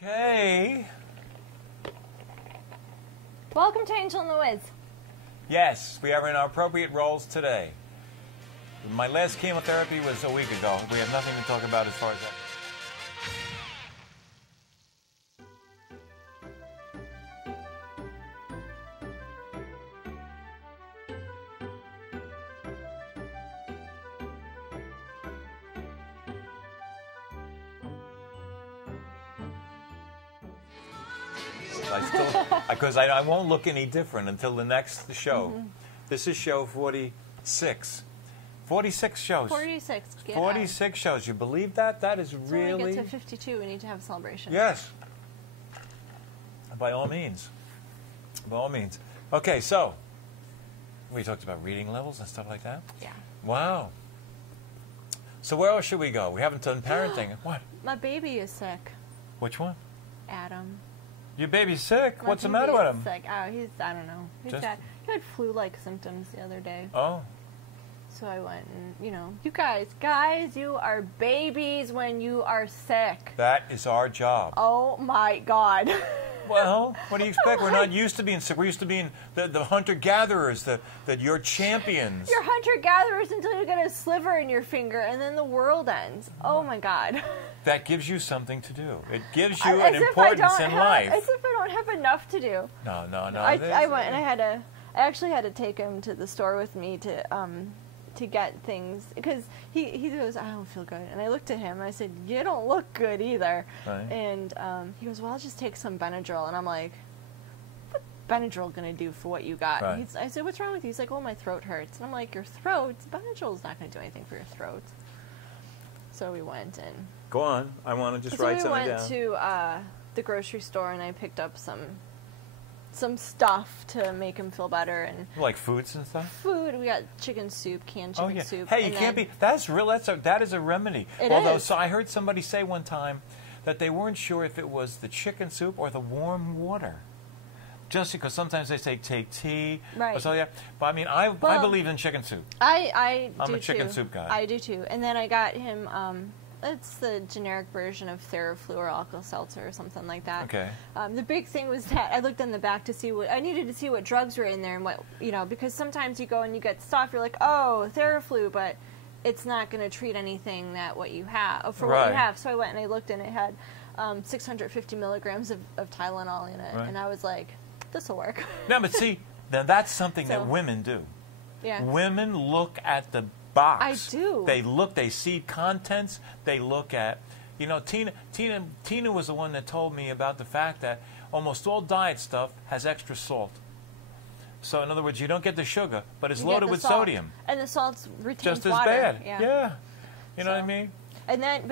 Okay. Welcome to Angel and the Wiz. Yes, we are in our appropriate roles today. My last chemotherapy was a week ago. We have nothing to talk about as far as that. Because I won't look any different until the next show. Mm-hmm. This is show 46. 46 shows. 46. 46 shows. You believe that? That is so really... when we get to 52, we need to have a celebration. Yes. By all means. By all means. Okay, so we talked about reading levels and stuff like that? Yeah. Wow. So where else should we go? We haven't done parenting. What? My baby is sick. Which one? Adam. Your baby's sick? My What's the matter with him? Sick. Oh, I don't know. He had flu-like symptoms the other day. Oh. So I went and, you guys, you are babies when you are sick. That is our job. Oh, my God. Well, what do you expect? We're not used to being sick. We're used to being the hunter-gatherers, your champions. You're hunter-gatherers until you get a sliver in your finger, and then the world ends. Oh, my God. That gives you something to do. It gives you an importance in life. As if I don't have enough to do. No. I went and I actually had to take him to the store with me to get things, because he goes, I don't feel good. And I looked at him and I said, you don't look good either. Right. And he goes, well, I'll just take some Benadryl. And I'm like, what's Benadryl going to do for what you got? Right. And I said, what's wrong with you? He's like, oh, my throat hurts. And I'm like, your throat? Benadryl's not going to do anything for your throat. So we went and... Go on. I want to just write something down. So we went to the grocery store and I picked up some stuff to make him feel better, and like foods and stuff. Food. We got chicken soup, canned chicken soup. Hey, you can't be. That's real. That is a remedy. So I heard somebody say one time that they weren't sure if it was the chicken soup or the warm water. Just because sometimes they say take tea. Right. So yeah, but I mean, I believe in chicken soup. I'm a chicken soup guy. I do too. And then I got him. It's the generic version of Theraflu or Alka-Seltzer or something like that. Okay. The big thing was that I looked in the back to see I needed to see what drugs were in there and what, because sometimes you go and you get stuff, you're like, oh, Theraflu, but it's not going to treat anything what you have. What you have. So I went and I looked and it had 650 milligrams of Tylenol in it. Right. And I was like, this will work. No, but see, now that's something that women do. Yeah. Women look at the box. I do. They see contents. They look at, Tina was the one that told me about the fact that almost all diet stuff has extra salt. So in other words, you don't get the sugar, but it's loaded with sodium. And the salt's retains just as water. bad. Yeah. You know what I mean? And then,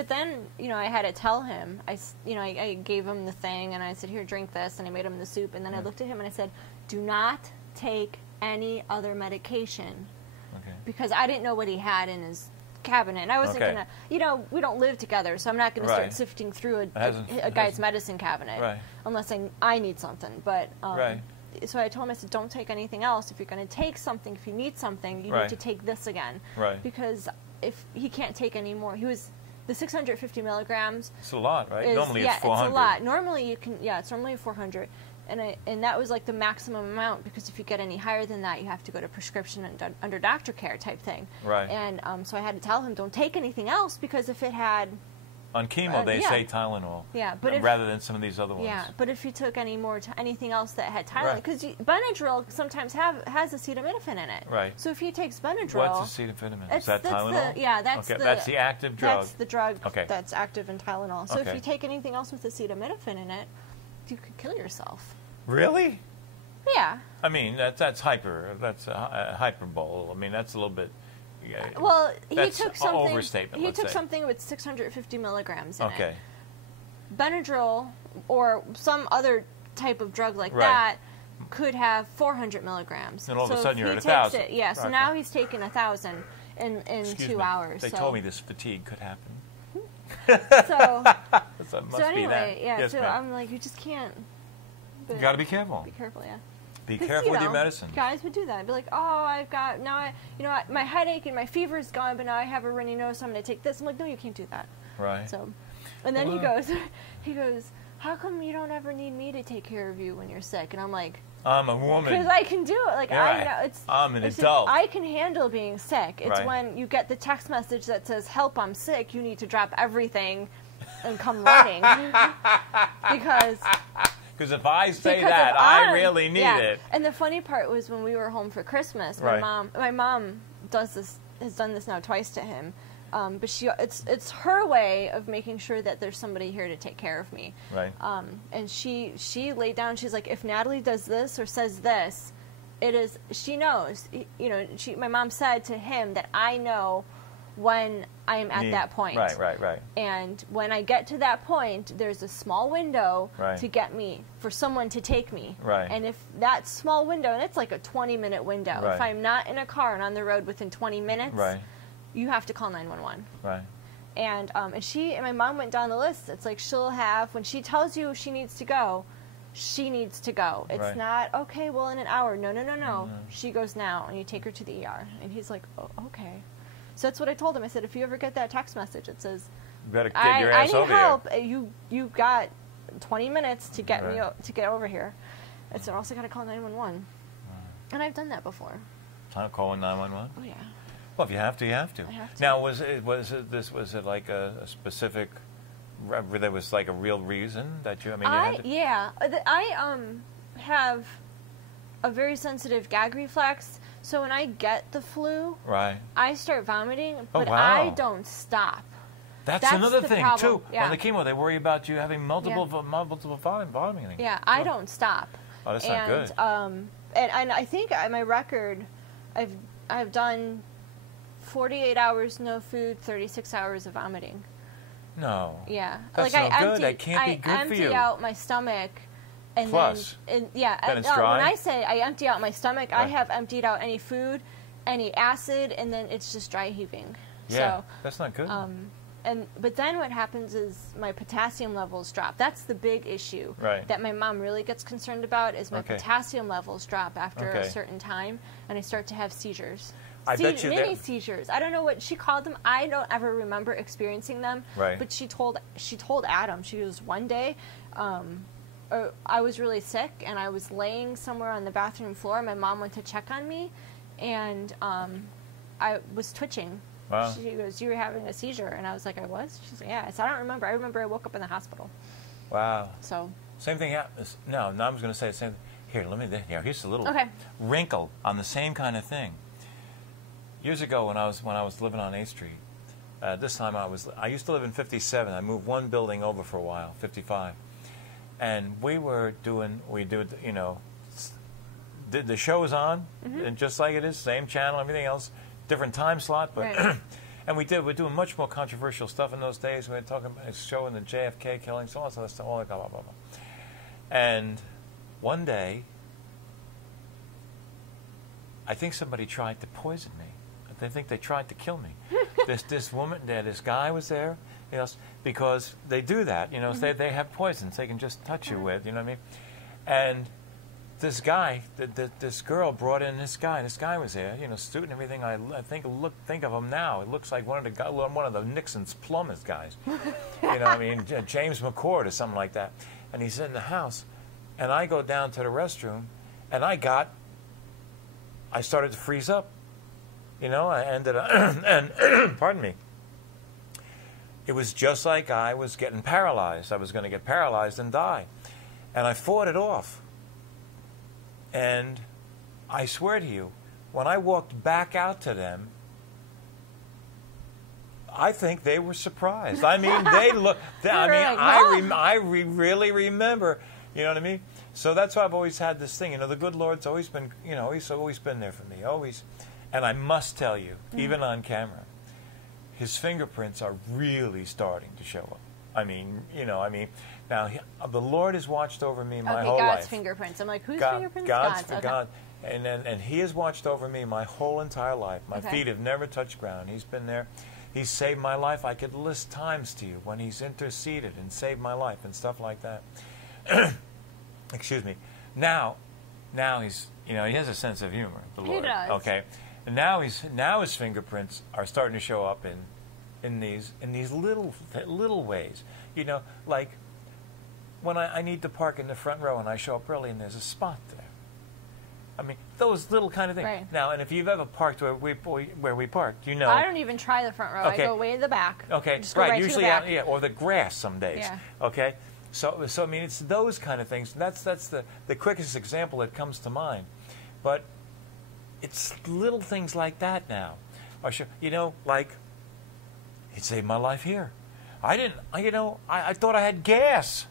I had to tell him. I gave him the thing, and I said, "Here, drink this," and I made him the soup. And then I looked at him and I said, "Do not take any other medication." Because I didn't know what he had in his cabinet. And I wasn't going to, we don't live together, so I'm not going to start sifting through a guy's medicine cabinet unless I need something. But so I told him, I said, don't take anything else. If you're going to take something, if you need something, you need to take this again. Right. Because if he can't take any more, the 650 milligrams. It's a lot, right? Normally it's 400. It's a lot. Normally you can, it's normally 400. And that was like the maximum amount, because if you get any higher than that, you have to go to prescription and under doctor care type thing. Right. And so I had to tell him, don't take anything else, because if it had... On chemo, they say Tylenol. Yeah, but rather than some of these other ones. Yeah, but if you took anything else that had Tylenol, because Benadryl sometimes has acetaminophen in it. Right. So if he takes Benadryl... What's acetaminophen? Is that Tylenol? That's the active drug. That's the drug that's active in Tylenol. So if you take anything else with acetaminophen in it, you could kill yourself. Really? Yeah. I mean, that's a hyperbole. I mean, that's a little bit... well, he took something. Overstatement. He took something with 650 milligrams in it. Okay. Benadryl or some other type of drug like that could have 400 milligrams. And all of a sudden you're at 1,000. So now he's taken 1,000 in 2 hours. They told me this fatigue could happen. So anyway, yes, so I'm like, you just can't. You got to be careful. Be careful, yeah. Be careful with your medicine. Guys would do that. I'd be like, oh, I've got, my headache and my fever is gone, but now I have a runny nose, so I'm going to take this. I'm like, no, you can't do that. Right. So, and then he goes, how come you don't ever need me to take care of you when you're sick? And I'm like, I'm a woman. because I can do it. Like, Yeah, I know I'm an it's adult. I can handle being sick. It's Right. when you get the text message that says, help, I'm sick, you need to drop everything and come running. because if I say Because that, if I really need yeah. it. And the funny part was when we were home for Christmas, Right. my mom has done this now twice to him. But it's her way of making sure that there's somebody here to take care of me. Right. And she laid down. She's like, if Natalie does this or says this, she knows. You know, my mom said to him that I know when I am at that point. Right. And when I get to that point, there's a small window Right. to get me, for someone to take me. Right. And if that small window, and it's like a 20-minute window, Right. if I'm not in a car and on the road within 20 minutes, Right. you have to call 911. Right. And my mom went down the list. It's like she'll have, when she tells you she needs to go, she needs to go. It's Right. not, okay, well, in an hour. No. She goes now, and you take her to the ER. And he's like, oh, okay. So that's what I told him. I said, if you ever get that text message, it says, You better get your ass I need over help. here. You got 20 minutes to get Right. to get over here. I said, also got to call 911. And I've done that before. Time calling 911. Oh, yeah. Well, if you have to, you have to. I have to. Now, was it like a specific? There was like a real reason that you. I mean, you had to, Yeah. I have a very sensitive gag reflex, so when I get the flu, right. I start vomiting, but wow. I don't stop. That's another the thing problem. too. Yeah. On the chemo, they worry about you having multiple vomiting. Yeah, I don't stop. Oh, that's not good. And I think my record, I've done 48 hours no food, 36 hours of vomiting. No. Yeah, That's like not good. That can't be good I for empty you. out my stomach, and Plus. then it's when dry? I say I empty out my stomach, I Right. have emptied out any food, any acid, and then it's just dry heaving. Yeah, So, that's not good. but then what happens is my potassium levels drop. That's the big issue Right. that my mom really gets concerned about is my Okay. potassium levels drop after Okay. a certain time, and I start to have seizures. I bet you mini that- seizures. I don't know what she called them. I don't ever remember experiencing them. Right. But she told Adam. She was one day. I was really sick, and I was laying somewhere on the bathroom floor. My mom went to check on me, and I was twitching. Wow. She goes, "You were having a seizure," and I was like, "I was." She's like, "Yeah." I said, "I don't remember. I remember I woke up in the hospital." Wow. So. Same thing happens. No, I was going to say the same. Here, here's a little Okay. wrinkle on the same kind of thing. Years ago, when I was living on 8th Street, this time I used to live in 57. I moved one building over for a while, 55, and the show was on, and just like it is, same channel, everything else, different time slot, but. Right. And we're doing much more controversial stuff in those days. We were talking about showing the JFK killing, so all that stuff, all that blah, blah, blah, blah. And one day, I think somebody tried to poison me. I think they tried to kill me. this woman, this guy was there, because they do that. They have poisons they can just touch you with. You know what I mean? And this guy, this girl brought in this guy. This guy was there, student and everything. I think of him now. It looks like one of the Nixon's plumbers guys. James McCord or something like that. And he's in the house, and I go down to the restroom, and I started to freeze up. I ended up, and pardon me. It was just like I was getting paralyzed. I was going to get paralyzed and die, and I fought it off. And I swear to you, when I walked back out to them, I think they were surprised. I mean, they looked. I really remember. You know what I mean? So that's why I've always had this thing. The good Lord's always been. He's always been there for me. Always. And I must tell you, even on camera, his fingerprints are really starting to show up. Now the Lord has watched over me my whole God's life. fingerprints. I'm like, whose God, fingerprints? God's. Okay. God, and He has watched over me my whole entire life. My Okay. feet have never touched ground. He's been there. He's saved my life. I could list times to you when He's interceded and saved my life and stuff like that. Excuse me. Now He's He has a sense of humor. The Lord. He does. Okay. And now His fingerprints are starting to show up in these little ways. Like when I need to park in the front row and I show up early and there's a spot there. I mean, those little kind of things. Right. Now, and if you've ever parked where we parked, you know. I don't even try the front row. Okay. I go way in the back. Okay, Just go right. right Usually, to the back. yeah, or the grass some days. Yeah. Okay, so I mean, it's those kind of things. That's the quickest example that comes to mind, but it's little things like that now. Or you know, like it saved my life here. I thought I had gas.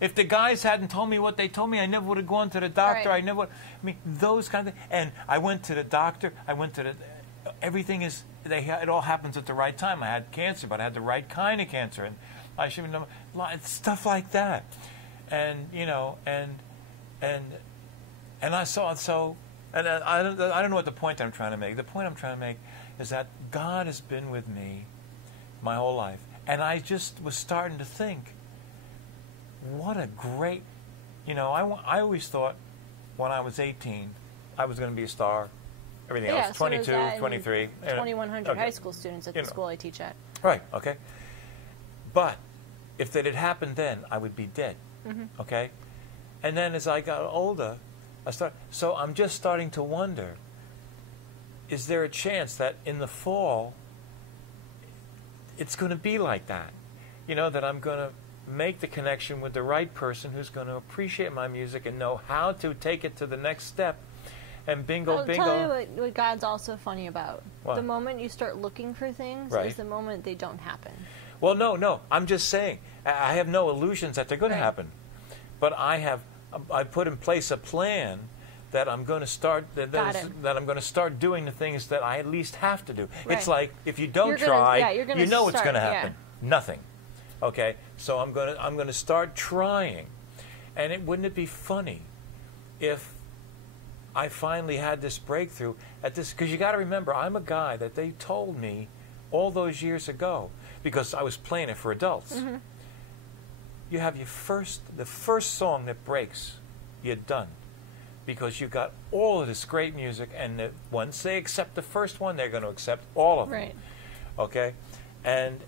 If the guys hadn't told me what they told me, I never would have gone to the doctor. Right. I never would. I mean, those kind of things. And I went to the doctor. Everything is, it all happens at the right time. I had cancer, but I had the right kind of cancer. And I should have known, stuff like that. And, you know, and I saw it so, and I don't know what the point I'm trying to make. The point I'm trying to make is that God has been with me my whole life. And I just was starting to think, what a great, you know, I always thought when I was 18, I was going to be a star. Everything else, 22, 23. 2,100 okay. high school students at the school I teach at. Right, okay. But if that had happened then, I would be dead, okay? And then as I got older, so I'm just starting to wonder, is there a chance that in the fall, it's going to be like that? You know, that I'm going to make the connection with the right person who's going to appreciate my music and know how to take it to the next step. And bingo, bingo. I'll tell you what God's also funny about. What? The moment you start looking for things Right. is the moment they don't happen. Well, no. I'm just saying. I have no illusions that they're going to happen. But I put in place a plan that I'm going to start that I'm going to start doing the things that I at least have to do. Right. It's like if you don't You're try, gonna you know start, it's going to happen. Nothing. Okay? So I'm going to start trying. And wouldn't it be funny if I finally had this breakthrough at this, because you got to remember, I'm a guy that they told me all those years ago, because I was playing it for adults. You have the first song that breaks, you're done, because you got all of this great music, and once they accept the first one, they're going to accept all of them. Right. Okay, and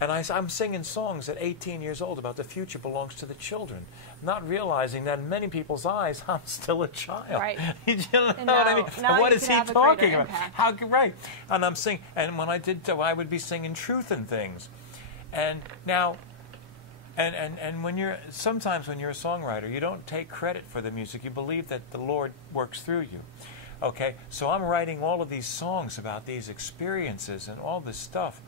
I'm singing songs at 18 years old about the future belongs to the children, not realizing that in many people's eyes, I'm still a child. Right. You know what now- I mean? now And what you is can he have a talking greater about? impact. Right. And I'm singing, and when I would be singing truth and things. And now, and when sometimes when you're a songwriter, you don't take credit for the music. You believe that the Lord works through you. Okay? So I'm writing all of these songs about these experiences and all this stuff.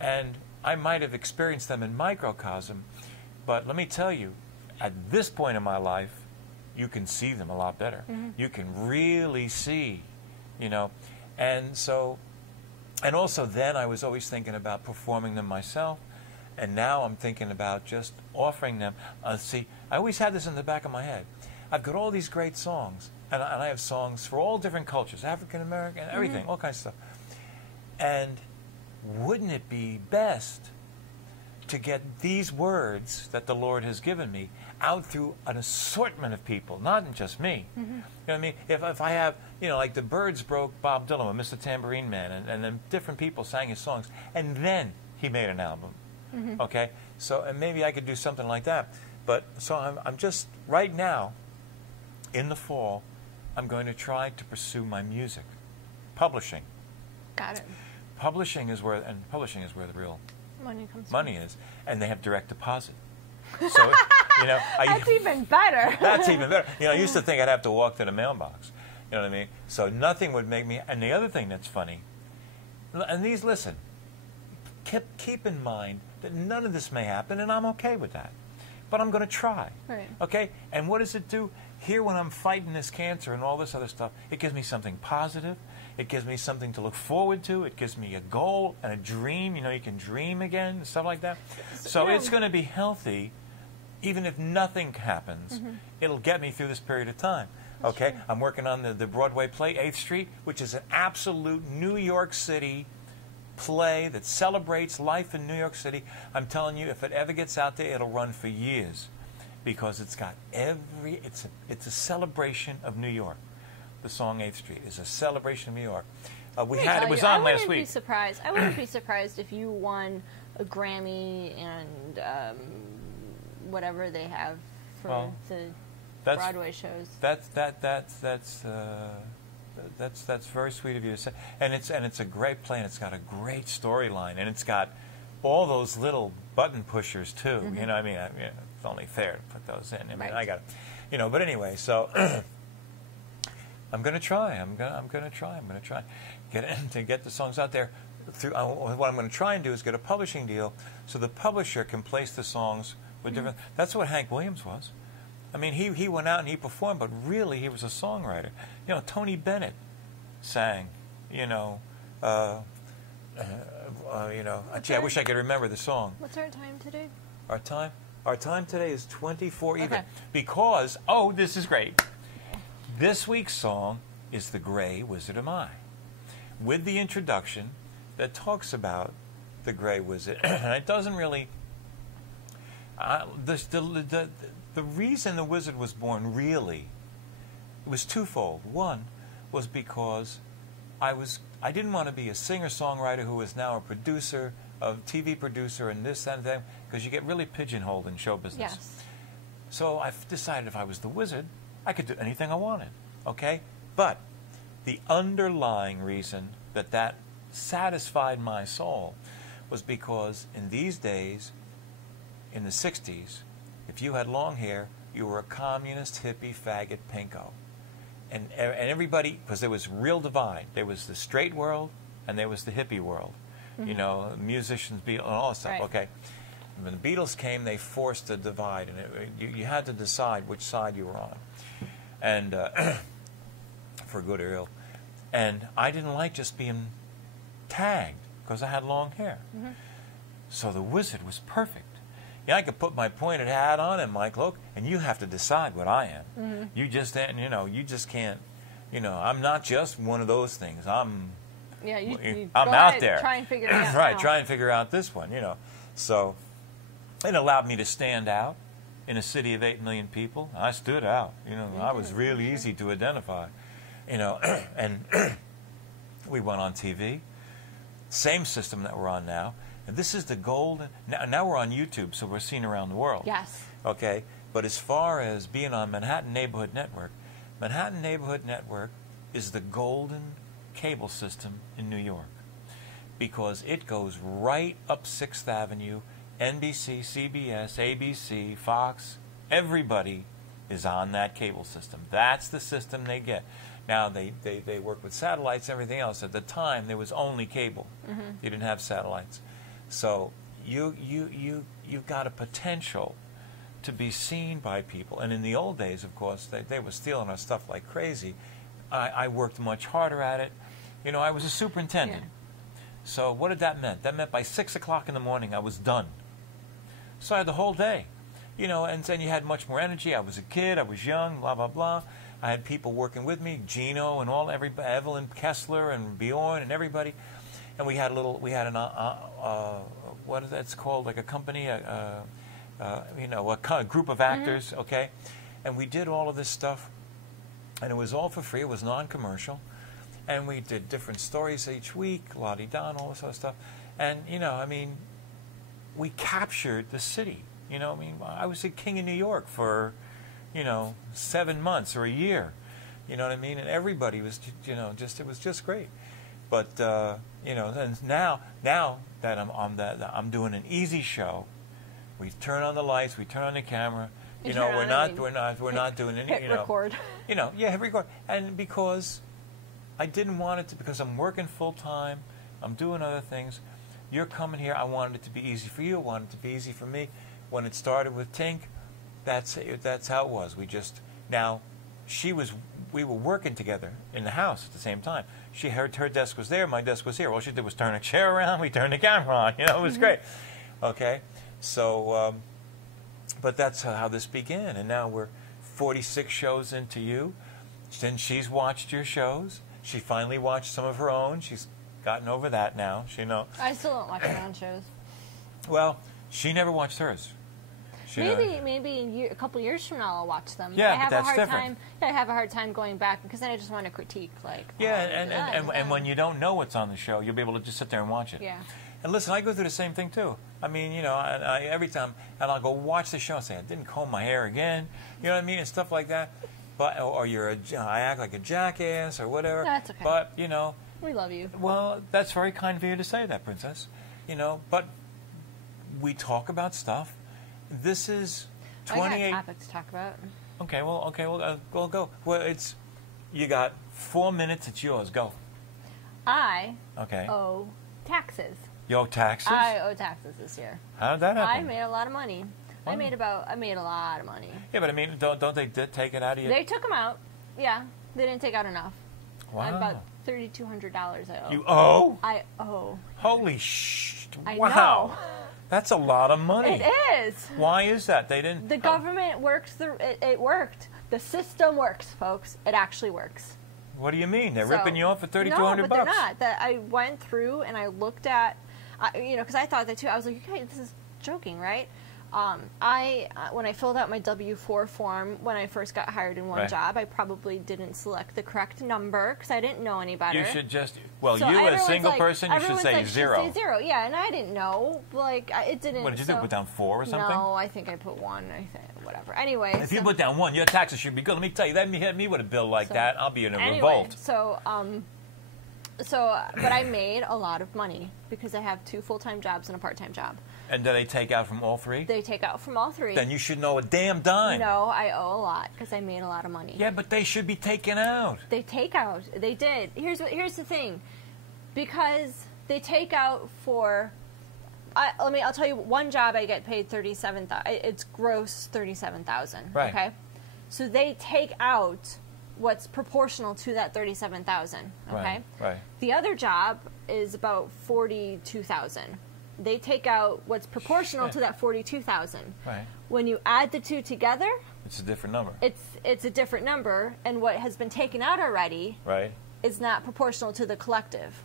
And I might have experienced them in microcosm, but let me tell you, at this point in my life, you can see them a lot better. You can really see, you know. And so, and also then I was always thinking about performing them myself, and now I'm thinking about just offering them. See, I always had this in the back of my head. I've got all these great songs, and I have songs for all different cultures, African American, everything, all kinds of stuff. And wouldn't it be best to get these words that the Lord has given me out through an assortment of people, not just me? You know what I mean? If I have, you know, like the Byrds broke Bob Dylan with Mr. Tambourine Man, and then different people sang his songs, and then he made an album. Okay? So, and maybe I could do something like that. But, so I'm just, right now, in the fall, I'm going to try to pursue my music. Publishing. Got it. Publishing is where the real Money comes money is, and they have direct deposit. So, you know, That's even better. that's even better. You know, I used to think I'd have to walk to the mailbox. You know what I mean? So nothing would make me. And the other thing that's funny, and listen, keep in mind that none of this may happen, and I'm okay with that. But I'm going to try. Right. Okay? And what does it do? Here, when I'm fighting this cancer and all this other stuff, it gives me something positive. It gives me something to look forward to. It gives me a goal and a dream. You know, you can dream again, stuff like that. So it's going to be healthy, even if nothing happens. It'll get me through this period of time. Okay? Sure. I'm working on the Broadway play, 8th Street, which is an absolute New York City play that celebrates life in New York City. I'm telling you, if it ever gets out there, it'll run for years, because it's got it's a celebration of New York. The song 8th Street is a celebration of New York. It was on last week. I wouldn't be surprised if you won a Grammy and whatever they have for Well, the that's Broadway shows. That's very sweet of you to say, and it's a great play, and it's got a great storyline, and it's got all those little button pushers too. You know, I mean, it's only fair to put those in. I mean, I got, but anyway, so I'm gonna try. I'm gonna try get the songs out there. Through what I'm going to try and do is get a publishing deal, so the publisher can place the songs with different. That's what Hank Williams was. I mean, he went out and he performed, but really he was a songwriter. Tony Bennett sang. Gee, I wish I could remember the song. What's our time today? Our time today is 24 even. Okay. Because this is great. This week's song is "The Gray Wizard Am I," with the introduction that talks about the Gray Wizard. It doesn't really. The reason the wizard was born really, it was twofold. One was because I didn't want to be a singer-songwriter who is now a producer, a TV producer, and this and that, because you get really pigeonholed in show business. Yes. So I decided if I was the wizard, I could do anything I wanted. Okay, but the underlying reason that satisfied my soul was because in these days, in the 60s, if you had long hair, you were a communist, hippie, faggot, pinko. And everybody, because there was real divide. There was the straight world and there was the hippie world. Musicians, Beatles, and all that stuff. Right. Okay. When the Beatles came, they forced a divide, and you had to decide which side you were on. And for good or ill. And I didn't like just being tagged because I had long hair. So the wizard was perfect. I could put my pointed hat on and my cloak, and you have to decide what I am. You just can't. I'm not just one of those things. I'm out there. Try and figure it out. Right, now. try and figure out this one. So it allowed me to stand out in a city of 8 million people. I stood out. I was really easy to identify. And we went on TV. Same system that we're on now. And this is the golden. Now we're on YouTube, so we're seen around the world. Yes. Okay. But as far as being on Manhattan Neighborhood Network is the golden cable system in New York, because it goes right up 6th Avenue. NBC, CBS, ABC, Fox, everybody is on that cable system. That's the system they get. Now, they work with satellites and everything else. At the time, there was only cable. You didn't have satellites. So you got a potential to be seen by people. And in the old days, of course, they were stealing our stuff like crazy. I worked much harder at it. I was a superintendent. Yeah. So what did that mean? That meant by 6 o'clock in the morning, I was done. So I had the whole day. And then you had much more energy. I was a kid. I was young, blah, blah, blah. I had people working with me, Gino and Evelyn Kessler and Bjorn and everybody. And we had what is that? It's called, like a company, a group of actors, okay? And we did all of this stuff, and it was all for free. It was non-commercial. And we did different stories each week, la-di-da, and all this other stuff. And, we captured the city. I was a king in New York for, 7 months or a year. You know what I mean? And everybody was, it was just great. But and now that I'm doing an easy show, we turn on the lights, we turn on the camera. We're not doing any. Hit record. Hit record. And because I didn't want it to, because I'm working full time, I'm doing other things. You're coming here. I wanted it to be easy for you. I wanted it to be easy for me. When it started with Tink, that's how it was. We were working together in the house at the same time. Her desk was there, my desk was here. All she did was turn a chair around, we turned the camera on. It was great. Okay, so, but that's how this began. And now we're 46 shows into you. Then she's watched your shows. She finally watched some of her own. She's gotten over that now. I still don't watch my own shows. Well, she never watched hers. Maybe a couple years from now I'll watch them. Yeah, I have but that's a hard different. I have a hard time going back because then I just want to critique. And when you don't know what's on the show, you'll be able to just sit there and watch it. Yeah. And listen, I go through the same thing too. I mean, you know, every time, and I'll go watch the show and say, I didn't comb my hair again. You know what I mean? And stuff like that. But, or I act like a jackass or whatever. That's okay. But, you know. We love you. Well, that's very kind of you to say that, Princess. You know, but we talk about stuff. This is 28. I got topics to talk about. Okay, we'll go. Well, you got 4 minutes. It's yours. Go. I Okay. owe taxes. You owe taxes? I owe taxes this year. How did that happen? I made a lot of money. I made a lot of money. Yeah, but I mean, don't they take it out of you? They took them out. Yeah, they didn't take out enough. Wow. About $3,200 I owe. You owe? I owe. Holy sh! I wow. know. That's a lot of money. It is. Why is that? They didn't. The government works. It worked. The system works, folks. It actually works. What do you mean? They're So- ripping you off for $3,200 No, but they're not. That I went through and I looked at, because I thought that too. I was like, okay, this is joking, right? When I filled out my W-4 form when I first got hired in one Right. job, I probably didn't select the correct number because I didn't know any better. You should just. Well, So you as a everyone's single like- person, you should everyone's say like, zero. Should say zero, yeah, and I didn't know. Like, it didn't. What did you do? so- Put down 4 or something? No, I think I put 1. I think whatever. Anyway, If you put down 1, your taxes should be good. Let me tell you, that hit me with a bill like So- that, I'll be in a anyway, revolt. but I made a lot of money because I have 2 full-time jobs and a part-time job. And do they take out from all 3? They take out from all 3. Then you should know a damn dime. No, I owe a lot because I made a lot of money. Yeah, but they should be taken out. They take out. They did. Here's the thing, because they take out for. I'll tell you. One job I get paid $37,000. It's gross $37,000. Right. Okay. So they take out what's proportional to that $37,000. Okay. Right. The other job is about $42,000. They take out what's proportional Shit. to that $42,000. Right. When you add the two together, It's a different number. it's a different number, and what has been taken out already Right. is not proportional to the collective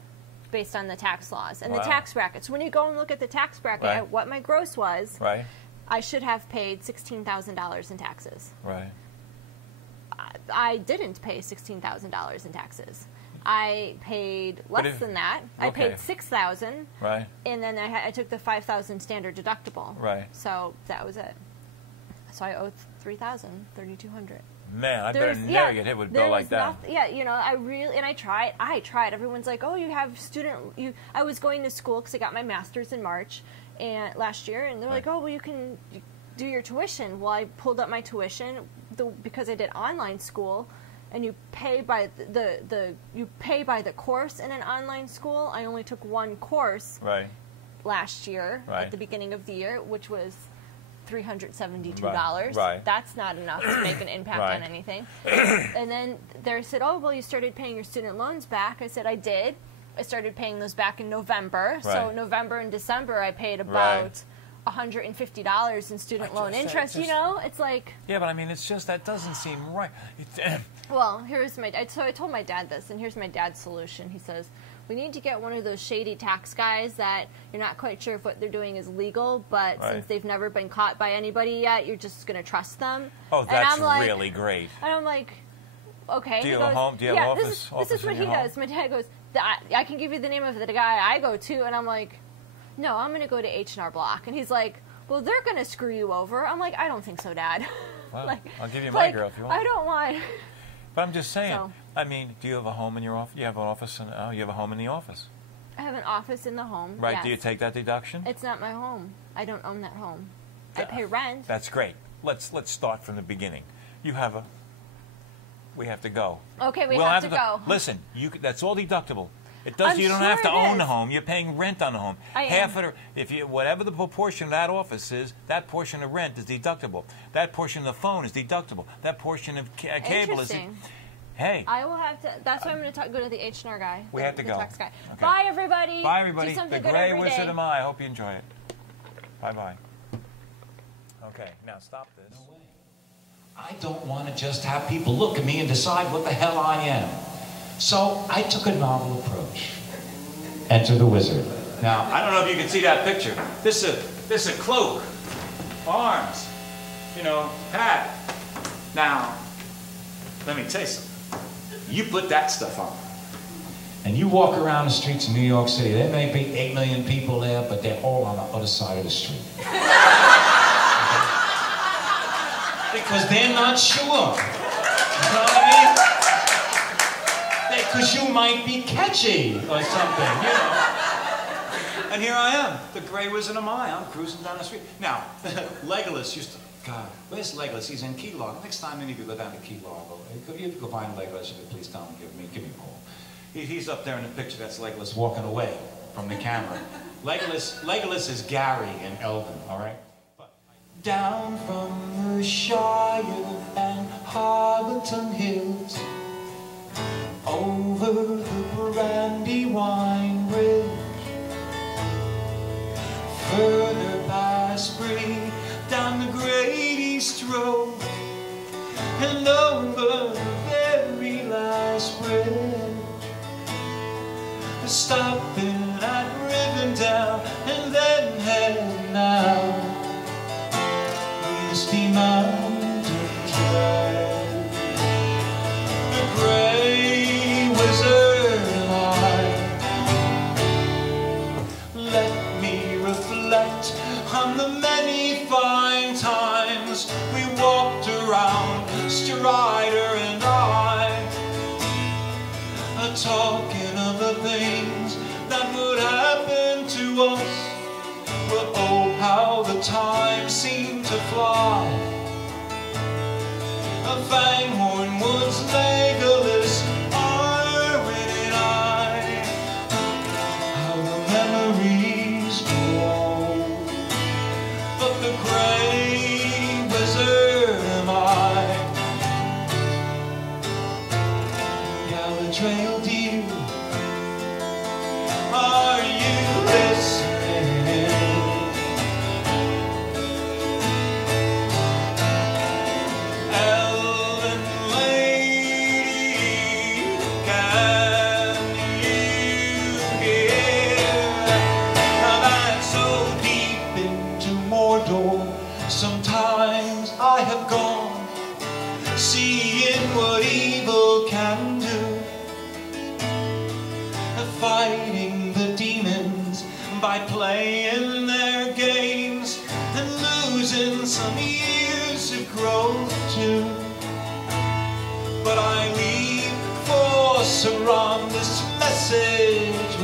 based on the tax laws and the Wow. tax brackets. When you go and look at the tax bracket Right. at what my gross was, Right. I should have paid $16,000 in taxes. Right. I didn't pay $16,000 in taxes. I paid less than that. I okay. paid $6,000, Right. and then I took the $5,000 standard deductible. Right. So that was it. So I owe $3,200. Man, I better never get hit with a bill like that. Yeah, I tried. Everyone's like, oh, you have I was going to school because I got my master's in March and last year, and they're like, oh, well, you can do your tuition. Well, I pulled up my tuition because I did online school, and you pay by the course in an online school. I only took one course Right. last year Right. at the beginning of the year, which was $372. Right. That's not enough to make an impact Right. on anything. And then they said, oh, well, you started paying your student loans back. I said, I did. I started paying those back in November. So Right. November and December, I paid about $150 in student loan interest. It's like... Yeah, but I mean, it's just that doesn't seem right. Well, so I told my dad this, and here's my dad's solution. He says, we need to get one of those shady tax guys that you're not quite sure if what they're doing is legal, but Right. since they've never been caught by anybody yet, you're just going to trust them. Oh, And that's I'm like, really great. And I'm like, okay. Do you He have a goes, home? Do you have yeah, office? This office is what in he your home? does. My dad goes, I can give you the name of the guy I go to, and I'm like, no, I'm going to go to H&R Block. And he's like, well, they're going to screw you over. I'm like, I don't think so, Dad. Well, I'll give you my girl if you want. I don't want... But I'm just saying. So- I mean, do you have a home in your office? You have an office, and you have a home in the office, I have an office in the home. right? Yes. Do you take that deduction? It's not my home. I don't own that home. I pay rent. That's great. Let's start from the beginning. You have a. We have to go. Okay, we We'll have to go. Listen, that's all deductible. It does. I'm You don't sure have to it own the is. home. You're paying rent on the home. I Half am. of the, whatever the proportion of that office is, that portion of rent is deductible. That portion of the phone is deductible. That portion of cable is. Interesting. Hey. I will have to. That's why I'm going to go to the H&R guy. We the- have to the go. Tax guy. Okay. Bye, everybody. Bye, everybody. Do The something good Grey every Wizard day. of I. I hope you enjoy it. Bye-bye. Okay, now stop this. I don't want to just have people look at me and decide what the hell I am. So I took a novel approach. Enter the wizard. Now, I don't know if you can see that picture. This is a cloak, arms, hat. Now, let me tell you something. You put that stuff on. And you walk around the streets of New York City, there may be 8 million people there, but they're all on the other side of the street. Because they're not sure. You know what I mean? Because you might be catchy or something, you know. And here I am, the Grey Wizard of Maya. I'm cruising down the street. Now, Legolas used to, God, where's Legolas? He's in Key Largo. Next time any of you go down to Key Largo, if you go find Legolas, you could please tell him, give me a call. He's up there in the picture. That's Legolas walking away from the camera. Legolas is Gary in Elden, all right? Down from the Shire and Harlington Hills, over the Brandywine Bridge, further past Bree, down the Great East Road, and over the very last bridge, stopping at Rivendell, and then heading out Misty Mountain Drive. The Grey Wizard am I. Let me reflect on the many fine times we walked around, Strider and I, talking of the things that would happen to us. But oh, how the time seemed to fly. Fanghorn Woods, Legolas, Arwen and I, how the memories grow. But the Grey Wizard am I. Galadriel dear, are you listening? Ellen lady, can you hear that so deep into Mordor? Sometimes I have gone, seeing what evil can do, fighting the demons by playing their games and losing some years of growth too. But I leave for Sauron this message